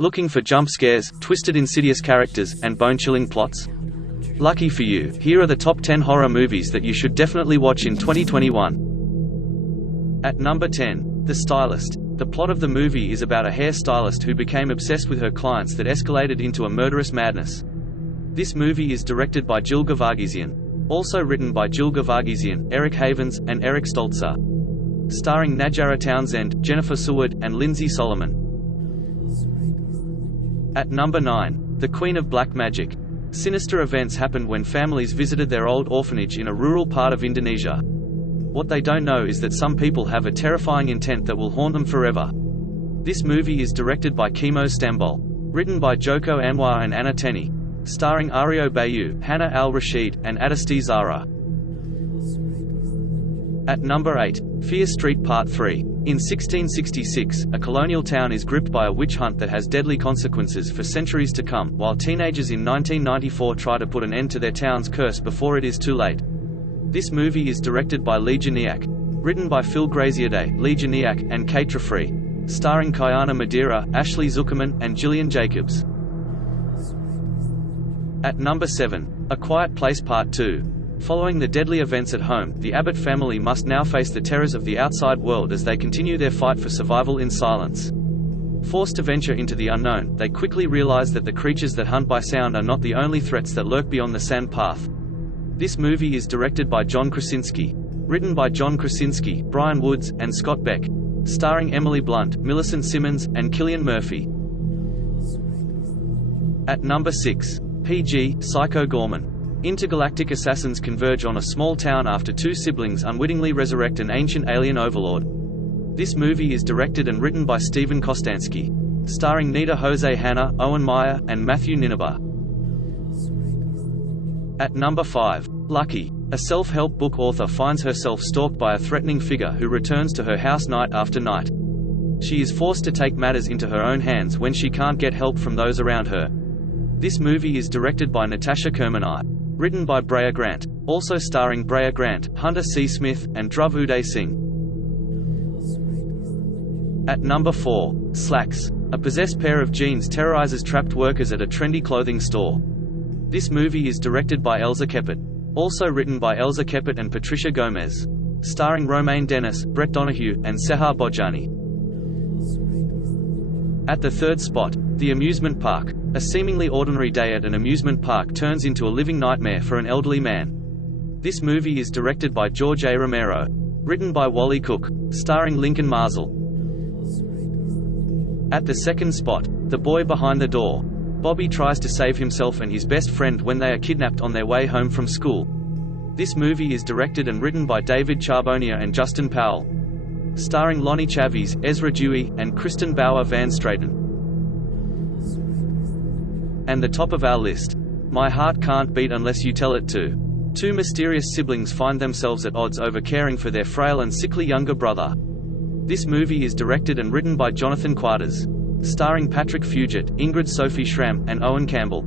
Looking for jump scares, twisted insidious characters, and bone-chilling plots? Lucky for you, here are the top 10 horror movies that you should definitely watch in 2021. At number 10, The Stylist. The plot of the movie is about a hair stylist who became obsessed with her clients that escalated into a murderous madness. This movie is directed by Jill Gevargizian. Also written by Jill Gevargizian, Eric Havens, and Eric Stoltzer. Starring Najara Townsend, Jennifer Seward, and Lindsay Solomon. At number 9, The Queen of Black Magic. Sinister events happened when families visited their old orphanage in a rural part of Indonesia. What they don't know is that some people have a terrifying intent that will haunt them forever. This movie is directed by Kimo Stambol. Written by Joko Anwar and Anna Teni. Starring Aryo Bayu, Hannah Al-Rashid, and Adesti Zara. At number 8, Fear Street Part 3. In 1666, a colonial town is gripped by a witch hunt that has deadly consequences for centuries to come, while teenagers in 1994 try to put an end to their town's curse before it is too late. This movie is directed by Lee Janiak. Written by Phil Graziadei, Lee Janiak, and Kate Trefree. Starring Kayana Madeira, Ashley Zuckerman, and Gillian Jacobs. At number 7, A Quiet Place Part 2. Following the deadly events at home, the Abbott family must now face the terrors of the outside world as they continue their fight for survival in silence. Forced to venture into the unknown, they quickly realize that the creatures that hunt by sound are not the only threats that lurk beyond the sand path. This movie is directed by John Krasinski. Written by John Krasinski, Brian Woods, and Scott Beck. Starring Emily Blunt, Millicent Simmons, and Cillian Murphy. At number 6, PG, Psycho Gorman. Intergalactic assassins converge on a small town after two siblings unwittingly resurrect an ancient alien overlord. This movie is directed and written by Steven Kostansky. Starring Nita Jose Hanna, Owen Meyer, and Matthew Ninaba. At number 5, Lucky. A self-help book author finds herself stalked by a threatening figure who returns to her house night after night. She is forced to take matters into her own hands when she can't get help from those around her. This movie is directed by Natasha Kermanai. Written by Brea Grant. Also starring Brea Grant, Hunter C. Smith, and Dhruv Uday Singh. At number 4, Slax. A possessed pair of jeans terrorizes trapped workers at a trendy clothing store. This movie is directed by Elza Keppert. Also written by Elza Keppert and Patricia Gomez. Starring Romaine Dennis, Brett Donahue, and Sehar Bojani. At the third spot, The Amusement Park. A seemingly ordinary day at an amusement park turns into a living nightmare for an elderly man. This movie is directed by George A. Romero. Written by Wally Cook. Starring Lincoln Marzel. At the second spot, The Boy Behind the Door. Bobby tries to save himself and his best friend when they are kidnapped on their way home from school. This movie is directed and written by David Charbonia and Justin Powell. Starring Lonnie Chavies, Ezra Dewey, and Kristen Bauer Van Straten. And the top of our list. My Heart Can't Beat Unless You Tell It To. Two mysterious siblings find themselves at odds over caring for their frail and sickly younger brother. This movie is directed and written by Jonathan Quadras. Starring Patrick Fugit, Ingrid Sophie Schramm, and Owen Campbell.